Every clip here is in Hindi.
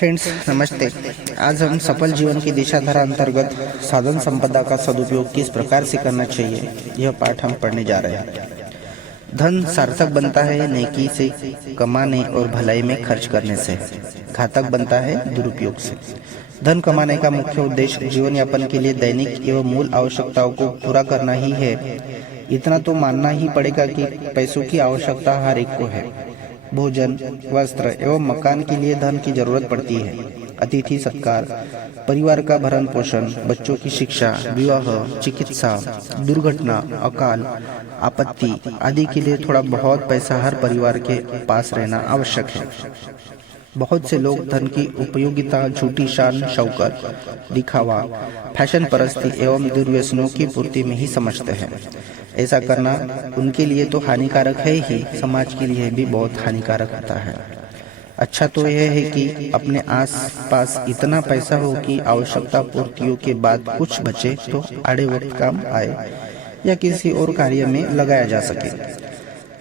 फ्रेंड्स नमस्ते। आज हम सफल जीवन की दिशाधारा अंतर्गत साधन संपदा का सदुपयोग किस प्रकार से करना चाहिए, यह पाठ हम पढ़ने जा रहे हैं। धन सार्थक बनता है नेकी से कमाने और भलाई में खर्च करने से, घातक बनता है दुरुपयोग से। धन कमाने का मुख्य उद्देश्य जीवन यापन के लिए दैनिक एवं मूल आवश्यकताओं को पूरा करना ही है। इतना तो मानना ही पड़ेगा कि पैसों की आवश्यकता हर एक को है। भोजन, वस्त्र एवं मकान के लिए धन की जरूरत पड़ती है। अतिथि सत्कार, परिवार का भरण पोषण, बच्चों की शिक्षा, विवाह, चिकित्सा, दुर्घटना, अकाल, आपत्ति आदि के लिए थोड़ा बहुत पैसा हर परिवार के पास रहना आवश्यक है। बहुत से लोग धन की उपयोगिता झूठी शान शौकत, दिखावा, फैशन परस्ती एवं दुर्व्यसनों की पूर्ति में ही समझते हैं। ऐसा करना उनके लिए तो हानिकारक है ही, समाज के लिए भी बहुत हानिकारक होता है। अच्छा तो यह है कि अपने आस पास इतना पैसा हो कि आवश्यकता पूर्तियों के बाद कुछ बचे तो आड़े वक्त काम आए या किसी और कार्य में लगाया जा सके।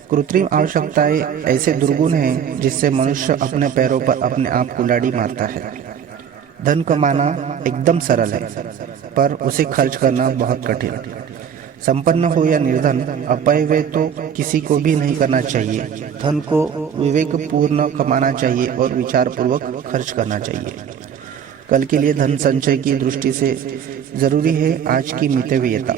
कृत्रिम आवश्यकताएं ऐसे दुर्गुण हैं जिससे मनुष्य अपने पैरों पर अपने आप कुल्हाड़ी मारता है। धन कमाना एकदम सरल है, पर उसे खर्च करना बहुत कठिन। संपन्न हो या निर्धन, अपव्यय तो किसी को भी नहीं करना चाहिए। धन को विवेकपूर्ण कमाना चाहिए और विचार पूर्वक खर्च करना चाहिए। कल के लिए धन संचय की दृष्टि से जरूरी है आज की मितव्ययता।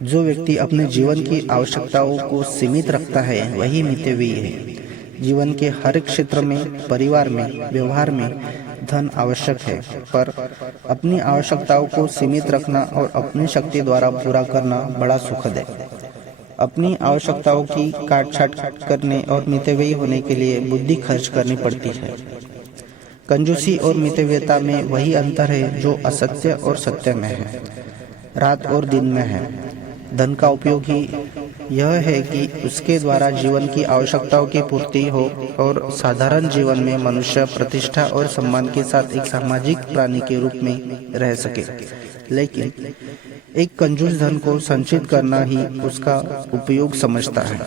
जो व्यक्ति अपने जीवन की आवश्यकताओं को सीमित रखता है वही मितव्ययी है। जीवन के हर क्षेत्र में, परिवार में, व्यवहार में धन आवश्यक है, पर अपनी आवश्यकताओं को सीमित रखना और अपनी शक्ति द्वारा पूरा करना बड़ा सुखद है। अपनी आवश्यकताओं की काट-छाट करने और मितव्ययी होने के लिए बुद्धि खर्च करनी पड़ती है। कंजूसी और मितव्ययता में वही अंतर है जो असत्य और सत्य में है, रात और दिन में है। धन का उपयोग ही यह है कि उसके द्वारा जीवन की आवश्यकताओं की पूर्ति हो और साधारण जीवन में मनुष्य प्रतिष्ठा और सम्मान के साथ एक सामाजिक प्राणी के रूप में रह सके। लेकिन एक कंजूस धन को संचित करना ही उसका उपयोग समझता है।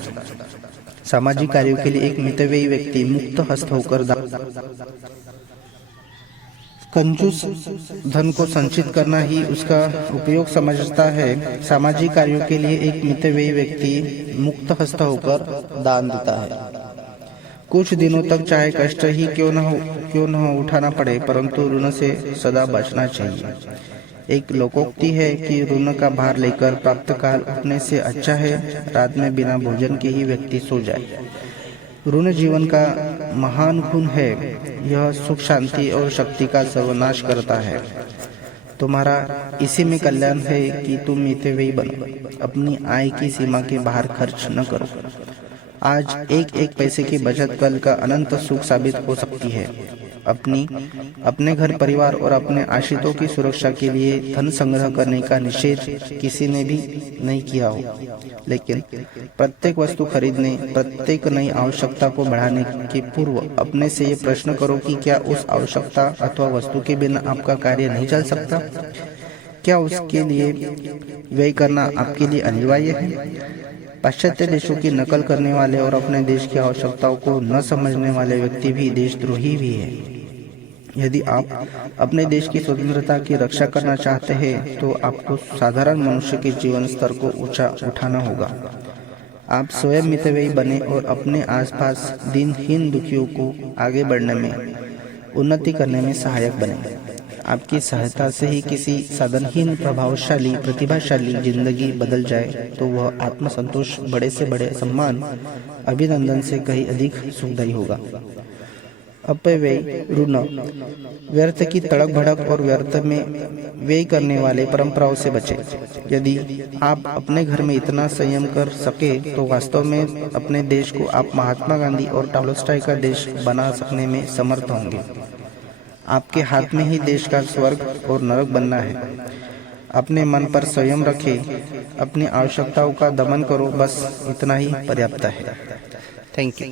सामाजिक कार्यों के लिए एक मितव्ययी व्यक्ति मुक्त हस्त होकर कंजूस धन को संचित करना ही उसका उपयोग समझता है। सामाजिक कार्यों के लिए एक मितव्ययी व्यक्ति मुक्त हस्त होकर दान देता है। कुछ दिनों तक चाहे कष्ट ही क्यों न हो उठाना पड़े, परंतु ऋण से सदा बचना चाहिए। एक लोकोक्ति है कि ऋण का भार लेकर प्राप्त काल उठने से अच्छा है रात में बिना भोजन के ही व्यक्ति सो जाए। ऋण जीवन का महान गुण है। यह सुख, शांति और शक्ति का सर्वनाश करता है। तुम्हारा इसी में कल्याण है कि तुम मितव्ययी बनो। अपनी आय की सीमा के बाहर खर्च न करो। आज एक एक पैसे की बचत कल का अनंत सुख साबित हो सकती है। अपने घर, परिवार और अपने आश्रितों की सुरक्षा के लिए धन संग्रह करने का निषेध किसी ने भी नहीं किया हो, लेकिन प्रत्येक वस्तु खरीदने, प्रत्येक नई आवश्यकता को बढ़ाने के पूर्व अपने से ये प्रश्न करो कि क्या उस आवश्यकता अथवा वस्तु के बिना आपका कार्य नहीं चल सकता? क्या उसके लिए व्यय करना आपके लिए अनिवार्य है? पाश्चात्य देशों की नकल करने वाले और अपने देश की आवश्यकताओं को न समझने वाले व्यक्ति भी देशद्रोही भी है। यदि आप अपने देश की स्वतंत्रता की रक्षा करना चाहते हैं तो आपको साधारण मनुष्य के जीवन स्तर को ऊंचा उठाना होगा। आप स्वयं मितव्ययी बने और अपने आसपास दीनहीन दुखियों को आगे बढ़ने में, उन्नति करने में सहायक बने। आपकी सहायता से ही किसी साधनहीन प्रभावशाली, प्रतिभाशाली जिंदगी बदल जाए तो वह आत्मसंतोष, बड़े से बड़े सम्मान, अभिनंदन से कहीं अधिक सुखदायी होगा। अपव्यय, ऋण, व्यर्थ की तड़क भड़क और व्यर्थ में व्यय करने वाले परंपराओं से बचें। यदि आप अपने घर में इतना संयम कर सके तो वास्तव में अपने देश को आप महात्मा गांधी और टॉलस्टॉय का देश बना सकने में समर्थ होंगे। आपके हाथ में ही देश का स्वर्ग और नरक बनना है। अपने मन पर संयम रखें, अपनी आवश्यकताओं का दमन करो, बस इतना ही पर्याप्त है। Thank you.